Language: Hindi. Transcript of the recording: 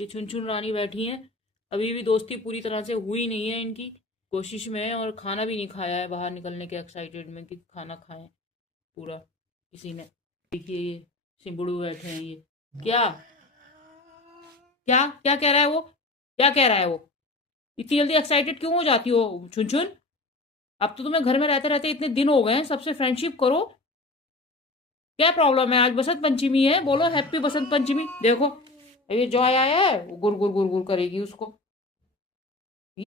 ये छुन छुन रानी बैठी हैं, अभी भी दोस्ती पूरी तरह से हुई नहीं है इनकी, कोशिश में है। और खाना भी नहीं खाया है बाहर निकलने के एक्साइटेड में कि खाना खाएं पूरा किसी ने। देखिए ये सिंबुड़ू बैठे हैं ये। क्या क्या क्या कह रहा है वो? क्या कह रहा है वो? इतनी जल्दी एक्साइटेड क्यों हो जाती हो छुन छुन? अब तो तुम्हें घर में रहते रहते इतने दिन हो गए हैं, सबसे फ्रेंडशिप करो। क्या प्रॉब्लम है? आज बसंत पंचमी है, बोलो हैप्पी बसंत पंचमी। देखो ये जॉय आया है, गुर गुर गुर गुर करेगी उसको।